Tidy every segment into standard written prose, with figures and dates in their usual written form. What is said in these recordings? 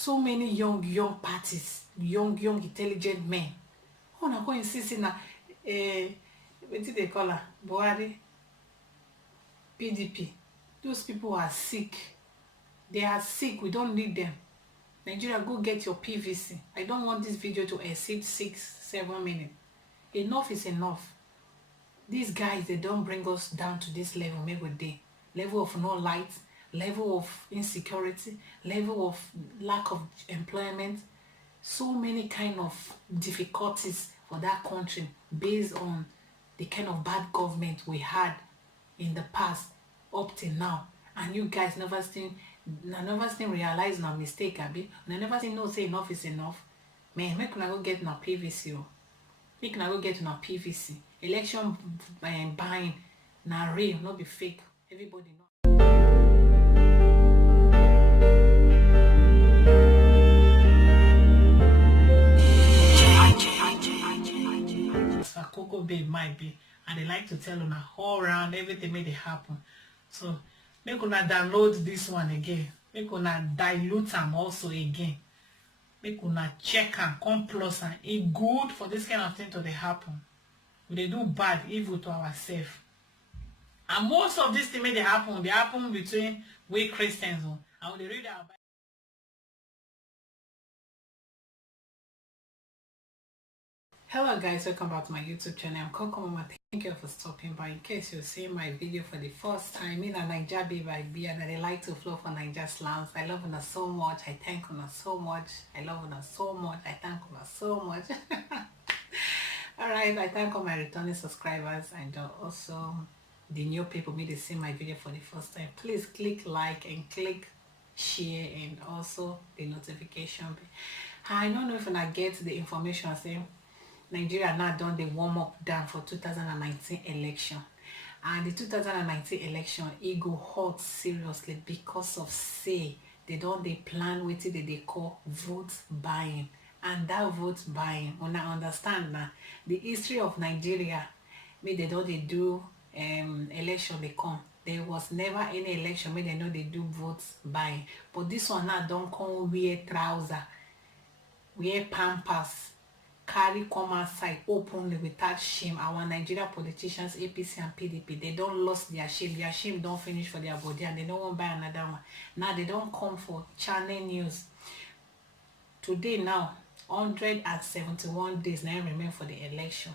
so many young parties, young intelligent men. Una go insist na wetin they call her, Buhari, PDP. Those people are sick. They are sick. We don't need them. Nigeria, go get your PVC. I don't want this video to exceed 6-7 minutes. Enough is enough. These guys, they don't bring us down to this level, maybe day. Level of no light, level of insecurity, level of lack of employment. So many kind of difficulties for that country based on the kind of bad government we had in the past up till now. And you guys never still realize no mistake, abi? I never still know say enough is enough. Man, make una go get na PVC o. Make una go get na PVC. Election buying na real, not be fake. Everybody know. Coco babe might be, and they like to tell una all around everything may they happen. So make una download this one again. Make una dilute am also again. Make una check and come plus and it good for this kind of thing to dey happen. We dey do bad, evil to ourselves. And most of this thing may they happen between we Christians and we read our Bible. Hello guys, welcome back to my YouTube channel. I'm Coco Mama. Thank you for stopping by. In case you're seeing my video for the first time, in a Naija babe I be, and I like to flow for Naija slams. I love una so much. I thank una so much. I love una so much. I thank una so much. Alright, I thank all my returning subscribers and also the new people may they see my video for the first time. Please click like and click share and also the notification bell. I don't know if I get the information saying Nigeria now done the warm-up down for 2019 election. And the 2019 election, it go hot seriously because of say they plan with it they call vote buying. And that vote buying, when I understand now, the history of Nigeria, maybe they do election they come. There was never any election where they know they do vote buying. But this one now don't come wear trouser, wear pampers, carry come outside openly without shame. Our Nigeria politicians, APC and PDP, they don't lost their shame. Their shame don't finish for their body and they don't want to buy another one. Now they don't come for channel news. Today now, 171 days now remain for the election.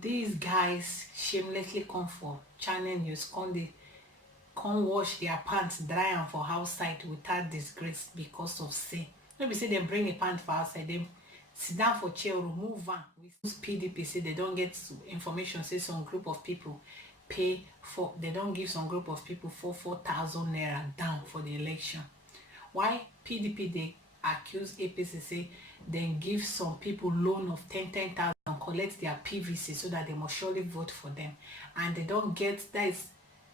These guys shamelessly come for channel news, come wash their pants dry and for outside without disgrace because of say. Maybe say they bring a pant for outside, they sit down for chair, remove one. With PDP say they don't get information, say some group of people pay for, they don't give some group of people 4,000 naira down for the election. Why PDP they accuse APC say then give some people loan of 10,000 collect their PVC so that they must surely vote for them, and they don't get that. Is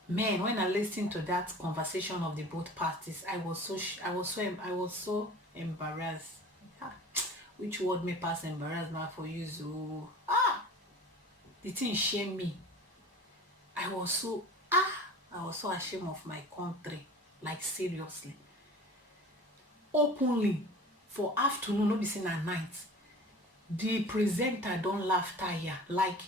man, when I listened to that conversation of the both parties, I was so embarrassed. Which word may pass embarrassed now for you? So the thing shame me. I was so ashamed of my country, like seriously. Openly for afternoon, no be saying at night, the presenter don't laugh tire like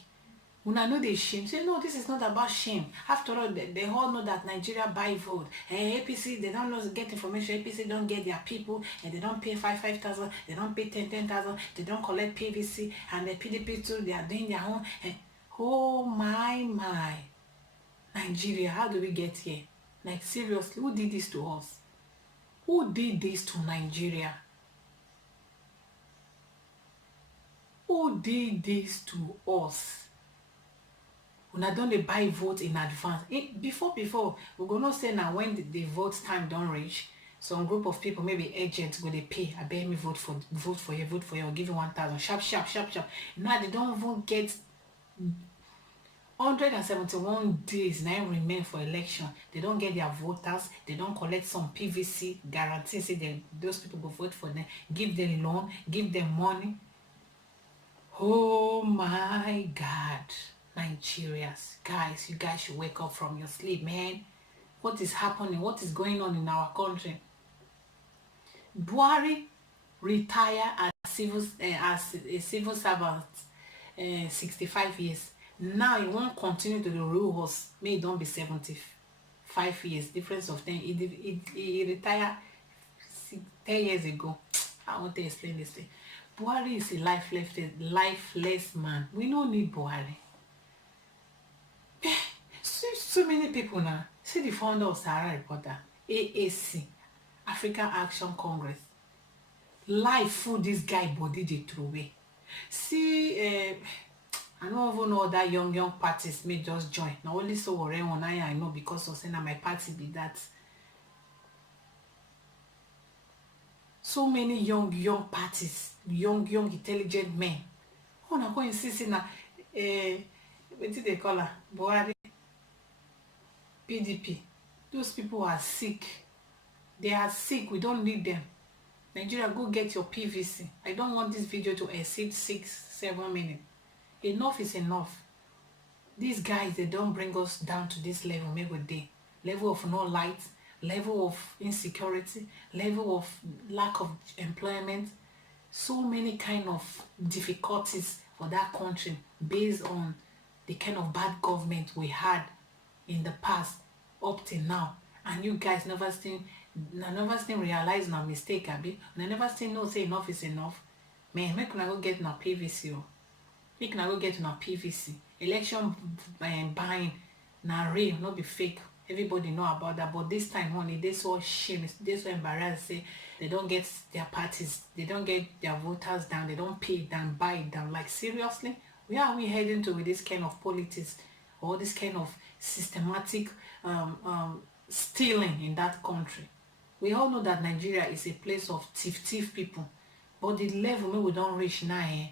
una know they shame. Say no, this is not about shame. After all, they all know that Nigeria buy vote. APC, they don't know get information. APC don't get their people, and they don't pay 5,000. They don't pay 10,000. They don't collect PVC, and the PDP too. They are doing their own. And oh my, Nigeria, how do we get here? Like seriously, who did this to us? Who did this to Nigeria? Who did this to us? Una don dey buy vote in advance. Before we go not say now when the vote time don't reach, some group of people, maybe agents, go they pay. I bet me vote for you, or give you 1,000. Sharp. Now they don't even get 171 days now remain for election. They don't get their voters. They don't collect some PVC guarantee. Say those people go vote for them. Give them loan. Give them money. Oh my God. Nigerians, guys, you guys should wake up from your sleep, man. What is happening? What is going on in our country? Buhari retire as a civil servant 65 years. Now he won't continue to the rule us. May don't be 75 years. Difference of 10. He retired 10 years ago. I want to explain this thing. Buhari is a lifeless man. We don't need Buhari. So many people now. See the founder of Sahara Reporter, AAC, African Action Congress. Life full this guy body they throw away. See, I don't even know that young parties may just join. Now only so one I know because of saying that my party be that. So many young parties, young intelligent men. Oh, na go insist na what did they call her? Buhari, PDP. Those people are sick. They are sick. We don't need them. Nigeria, go get your PVC. I don't want this video to exceed 6-7 minutes. Enough is enough. These guys, they don't bring us down to this level, maybe day. Level of no light, level of insecurity, level of lack of employment. So many kind of difficulties for that country based on the kind of bad government we had in the past up till now. And you guys never still realize my mistake, abi. I never still know say enough is enough. Man, make una go get na PVC. Make una go get na PVC. Election buying na real, not be fake. Everybody know about that. But this time, honey, they so shame, they so embarrassed. Say they don't get their parties, they don't get their voters down, they don't pay it down, buy it down. Like seriously, where are we heading to with this kind of politics or this kind of systematic stealing in that country? We all know that Nigeria is a place of thief people, but the level we don't reach now,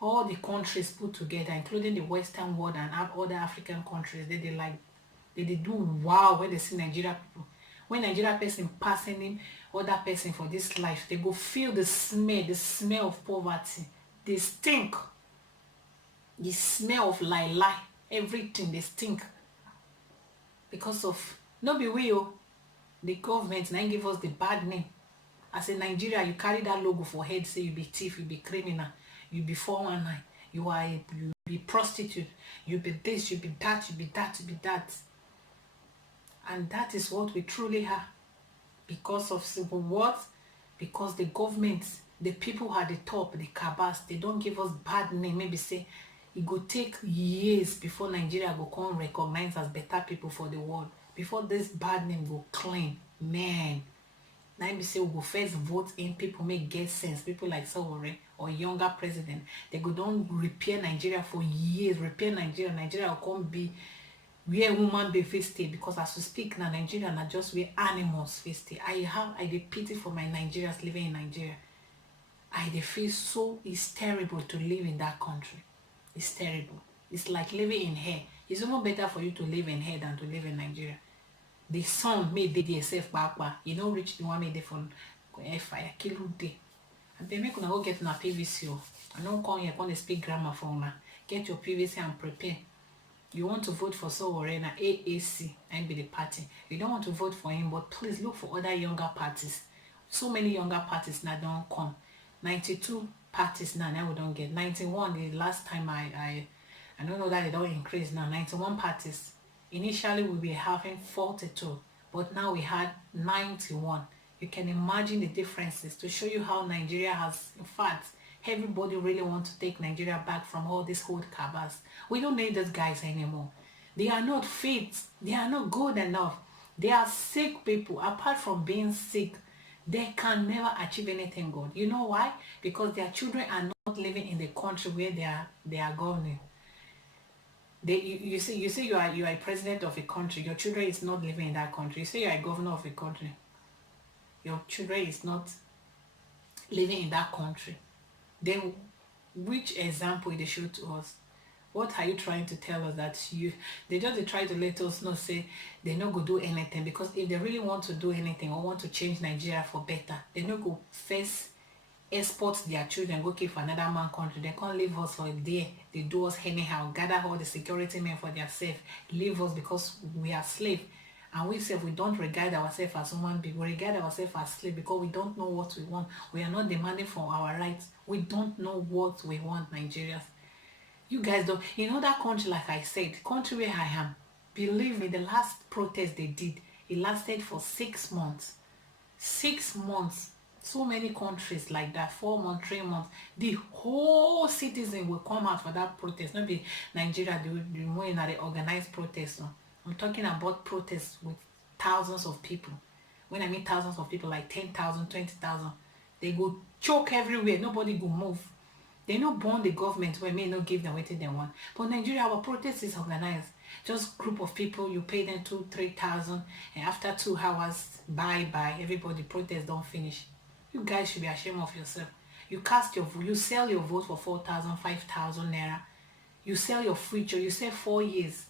all the countries put together, including the Western world and other African countries, they do wow when they see Nigeria people. When Nigeria person passing in other person for this life, they go feel the smell of poverty. They stink. The smell of lie, everything they stink. Because of, no be we, the government now give us the bad name. As in Nigeria, you carry that logo for head, say you be thief, you be criminal, you be 419, you be prostitute, you be this, you be that, you be that, you be that. And that is what we truly are. Because of simple what? Because the government, the people at the top, the cabals, they don't give us bad name. Maybe say it go take years before Nigeria go come recognize as better people for the world. Before this bad name go clean. Man. Now be say we go first vote in people make get sense. People like Sowore or younger president. They go don't repair Nigeria for years. Repair Nigeria. Nigeria will come be where woman be face stay, because as we speak now, Nigeria not just where animals face stay. I dey pity for my Nigerians living in Nigeria. I dey feel so it's terrible to live in that country. It's terrible. It's like living in hell. It's even better for you to live in hell than to live in Nigeria. The sun made the safe back, you know, reach the one made from fire, kill who day. And they make una go get na PVC. I don't come here, come speak grammar for una. Get your PVC and prepare. You want to vote for Sowore na AAC and be the party. You don't want to vote for him, but please look for other younger parties. So many younger parties now don't come. 92 parties now we don't get. 91 the last time I don't know that they don't increase now. 91 parties. Initially we were having 42, but now we had 91. You can imagine the differences to show you how Nigeria has, in fact, everybody really wants to take Nigeria back from all these old cabals. We don't need those guys anymore. They are not fit. They are not good enough. They are sick people. Apart from being sick, they can never achieve anything good. You know why? Because their children are not living in the country where they are governing. You say you are a president of a country. Your children is not living in that country. You say you are a governor of a country. Your children is not living in that country. Then which example they show to us? What are you trying to tell us? That they just try to let us know, say they not go do anything, because if they really want to do anything or want to change Nigeria for better, they not go first export their children, go keep for another man country. They can't leave us for a day. They do us anyhow, gather all the security men for their safe, leave us because we are slave. And we say we don't regard ourselves as human beings. We regard ourselves as slaves because we don't know what we want. We are not demanding for our rights. We don't know what we want, Nigerians. You guys don't. In other country, like I said, country where I am, believe me, the last protest they did, it lasted for 6 months. 6 months. So many countries like that, 4 months, 3 months, the whole citizen will come out for that protest. Not be Nigeria, the more in the organized protest. No? I'm talking about protests with thousands of people. When I mean thousands of people, like 10,000, 20,000, they go choke everywhere. Nobody go move. They no born the government where may not give them what they want. But Nigeria, our protest is organized. Just group of people, you pay them 2,000-3,000, and after 2 hours, bye, everybody protest don't finish. You guys should be ashamed of yourself. You cast your vote, you sell your vote for 4,000, 5,000 naira. You sell your future, you sell 4 years.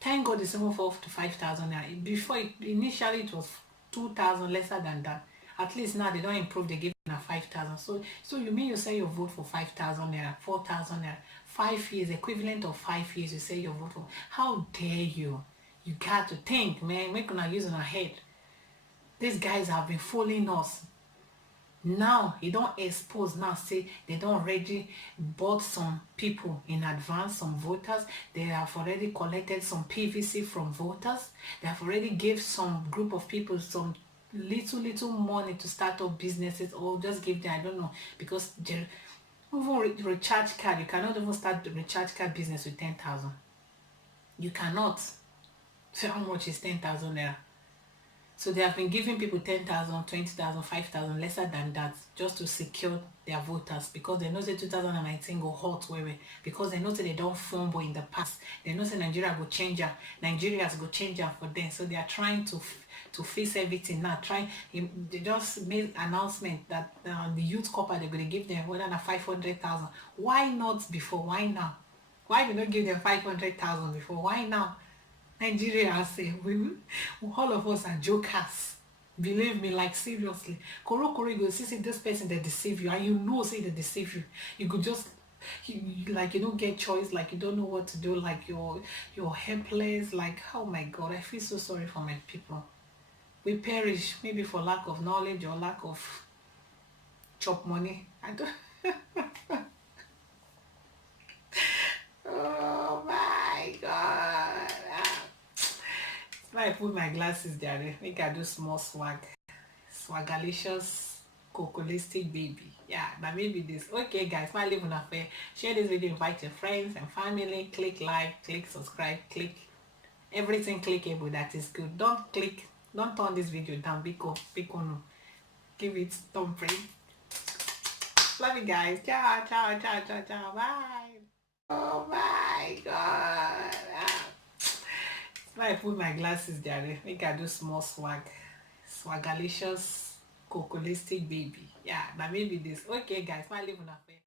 Thank God it's even 4,000 to 5,000 naira. Before, initially it was 2,000, lesser than that. At least now they don't improve, they give you 5,000. So you mean you sell your vote for 5,000 naira, 4,000 naira, 5 years, equivalent of 5 years, you sell your vote for. How dare you? You got to think, man. We're gonna use in our head. These guys have been fooling us. Now you don't expose, now say they don't already bought some people in advance, some voters. They have already collected some PVC from voters. They have already gave some group of people some little money to start up businesses, or just give them, I don't know, because even recharge card, you cannot even start the recharge card business with 10,000. You cannot. So how much is 10,000 naira? So they have been giving people 10,000, 20,000, 5,000, lesser than that, just to secure their voters, because they know that 2019 go hot because they know that they don't fumble in the past. They know that Nigeria go change her. Nigerians go change her for them. So they are trying to fix everything now. They just made announcement that the youth corps, they're going to give them more than 500,000. Why not before? Why now? Why did not give them 500,000 before? Why now? Nigeria, say all of us are jokers. Believe me, like seriously. Koro you go see this person they deceive you, and you know say they deceive you. You could just like you don't get choice, like you don't know what to do, like you're helpless. Like, oh my God, I feel so sorry for my people. We perish maybe for lack of knowledge or lack of chop money. I don't. Oh my God. I put my glasses there, make I do small swag. Swagalicious cocolistic baby. Yeah, but maybe this. Okay guys, my live on affair. Share this video, invite your friends and family, click like, click subscribe, click everything clickable that is good. Don't turn this video down because no. Give it thumb print. Love you guys. Ciao, bye. Oh my God. I put my glasses there, make I do small swag. Swagalicious cocolistic baby. Yeah, but maybe this. Okay guys, my live on affair.